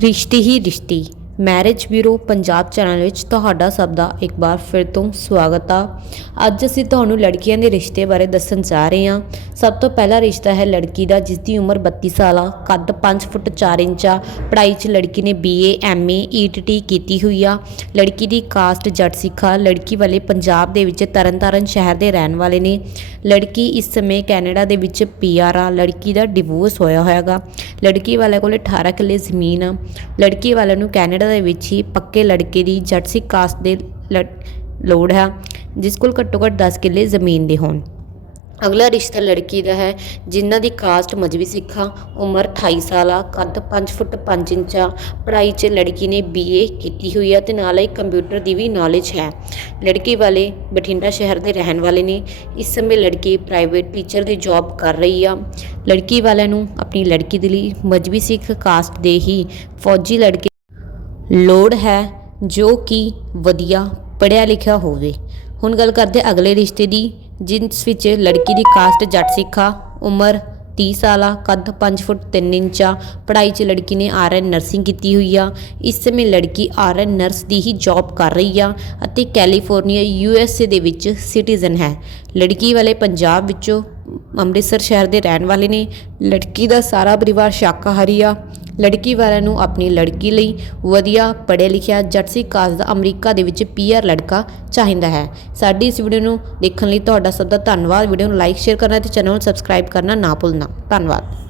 ਰਿਸ਼ਤੇ ਹੀ ਰਿਸ਼ਤੇ। Marriage bureau Punjab channel ਵਿੱਚ ਤੁਹਾਡਾ ਸਭ ਦਾ ਇੱਕ ਵਾਰ ਫਿਰ ਤੋਂ ਸਵਾਗਤ ਆ। ਅੱਜ ਅਸੀਂ ਤੁਹਾਨੂੰ ਲੜਕੀਆਂ ਦੇ ਰਿਸ਼ਤੇ ਬਾਰੇ ਦੱਸਣ ਜਾ ਰਹੇ ਹਾਂ। ਸਭ ਤੋਂ ਪਹਿਲਾ ਰਿਸ਼ਤਾ ਹੈ ਲੜਕੀ ਦਾ ਜਿਸ ਦੀ ਉਮਰ 32 ਸਾਲ ਆ, ਕੱਦ 5 ਫੁੱਟ 4 ਇੰਚ ਆ, ਪੜ੍ਹਾਈ 'ਚ ਲੜਕੀ ਨੇ ਬੀਏ ਐਮਏ ਈਟੀਟੀ ਕੀਤੀ ਹੋਈ ਆ। ਲੜਕੀ ਦੀ ਕਾਸਟ ਜੱਟ ਸਿੱਖ ਆ, ਲੜਕੀ ਵਾਲੇ ਪੰਜਾਬ ਦੇ ਵਿੱਚ ਤਰਨਤਾਰਨ ਸ਼ਹਿਰ ਦੇ ਰਹਿਣ ਵਾਲੇ ਨੇ। ਲੜਕੀ ਇਸ ਸਮੇਂ ਕੈਨੇਡਾ ਦੇ ਵਿੱਚ ਪੀਆਰ ਆ, ਲੜਕੀ ਦਾ ਡਿਵੋਰਸ ਹੋਇਆ ਹੋਇਆਗਾ। ਲੜਕੀ ਵਾਲੇ ਕੋਲ 18 ਕਿੱਲੇ ਜ਼ਮੀਨ ਆ। ਲੜਕੀ ਵਾਲਿਆਂ ਨੂੰ ਕੈਨੇਡਾ ਦੇ ਵਿੱਚ ਹੀ ਪੱਕੇ ਲੜਕੇ ਦੀ ਜੱਟ ਸਿੱਖ ਕਾਸਟ ਦੇ ਲੜ- ਲੋੜ ਹੈ, ਜਿਸ ਕੋਲ ਘੱਟੋ ਘੱਟ 10 ਕਿੱਲੇ ਜ਼ਮੀਨ ਦੇ ਹੋਣ। ਅਗਲਾ ਰਿਸ਼ਤਾ ਲੜਕੀ ਦਾ ਹੈ, ਜਿਨ੍ਹਾਂ ਦੀ ਕਾਸਟ ਮਜਬੀ ਸਿੱਖਾ, ਉਮਰ 28 ਸਾਲ ਆ ਕੱਦ 5 ਫੁੱਟ 5 ਇੰਚ ਆ ਪੜ੍ਹਾਈ 'ਚ ਲੜਕੀ ਨੇ ਬੀਏ ਕੀਤੀ ਹੋਈ ਆ ਤੇ ਨਾਲ ਹੀ ਕੰਪਿਊਟਰ ਦੀ ਵੀ ਨੌਲੇਜ ਹੈ। ਲੜਕੀ ਵਾਲੇ ਬਠਿੰਡਾ ਸ਼ਹਿਰ ਦੇ ਰਹਿਣ ਵਾਲੇ ਨੇ। ਇਸ ਸਮੇਂ ਲੜਕੀ ਪ੍ਰਾਈਵੇਟ ਟੀਚਰ ਦੀ ਜੌਬ ਕਰ ਰਹੀ ਆ। ਲੜਕੀ ਵਾਲਿਆਂ ਨੂੰ ਆਪਣੀ ਲੜਕੀ ਦੇ ਲਈ ਮਜਬੀ ਸਿੱਖ ਕਾਸਟ ਦੇ ਹੀ ਫੌਜੀ ਲੜਕੇ ਲੋੜ ਹੈ ਜੋ ਕਿ ਵਧੀਆ ਪੜ੍ਹਿਆ ਲਿਖਿਆ ਹੋਵੇ। ਹੁਣ ਗੱਲ ਕਰਦੇ ਅਗਲੇ ਰਿਸ਼ਤੇ ਦੀ, ਜਿਸ ਵਿੱਚ ਲੜਕੀ ਦੀ ਕਾਸਟ ਜੱਟ ਸਿੱਖਾ, ਉਮਰ 30 ਸਾਲਾ ਕੱਦ 5 ਫੁੱਟ 3 ਇੰਚ ਆ ਪੜ੍ਹਾਈ 'ਚ ਲੜਕੀ ਨੇ ਆਰਐਨ ਨਰਸਿੰਗ ਕੀਤੀ ਹੋਈ ਆ। ਇਸ ਸਮੇਂ ਲੜਕੀ ਆਰਐਨ ਨਰਸ ਦੀ ਹੀ ਜੌਬ ਕਰ ਰਹੀ ਆ ਅਤੇ ਕੈਲੀਫੋਰਨੀਆ ਯੂਐਸਏ ਦੇ ਵਿੱਚ ਸਿਟੀਜ਼ਨ ਹੈ। ਲੜਕੀ ਵਾਲੇ ਪੰਜਾਬ ਵਿੱਚੋਂ ਅੰਮ੍ਰਿਤਸਰ ਸ਼ਹਿਰ ਦੇ ਰਹਿਣ ਵਾਲੇ ਨੇ। ਲੜਕੀ ਦਾ ਸਾਰਾ ਪਰਿਵਾਰ ਸ਼ਾਕਾਹਾਰੀ ਆ। ਲੜਕੀ ਵਾਲਿਆਂ ਨੂੰ ਆਪਣੀ ਲੜਕੀ ਲਈ ਵਧੀਆ ਪੜ੍ਹਿਆ ਲਿਖਿਆ ਜੱਟਸੀ ਕਾਸਟ ਦਾ ਅਮਰੀਕਾ ਦੇ ਵਿੱਚ ਪੀਆਰ ਲੜਕਾ ਚਾਹੀਦਾ ਹੈ। ਸਾਡੀ ਇਸ ਵੀਡੀਓ ਨੂੰ ਦੇਖਣ ਲਈ ਤੁਹਾਡਾ ਸਭ ਦਾ ਧੰਨਵਾਦ। ਵੀਡੀਓ ਨੂੰ ਲਾਈਕ ਸ਼ੇਅਰ ਕਰਨਾ ਤੇ ਚੈਨਲ ਨੂੰ ਸਬਸਕ੍ਰਾਈਬ ਕਰਨਾ ਨਾ ਭੁੱਲਣਾ। ਧੰਨਵਾਦ।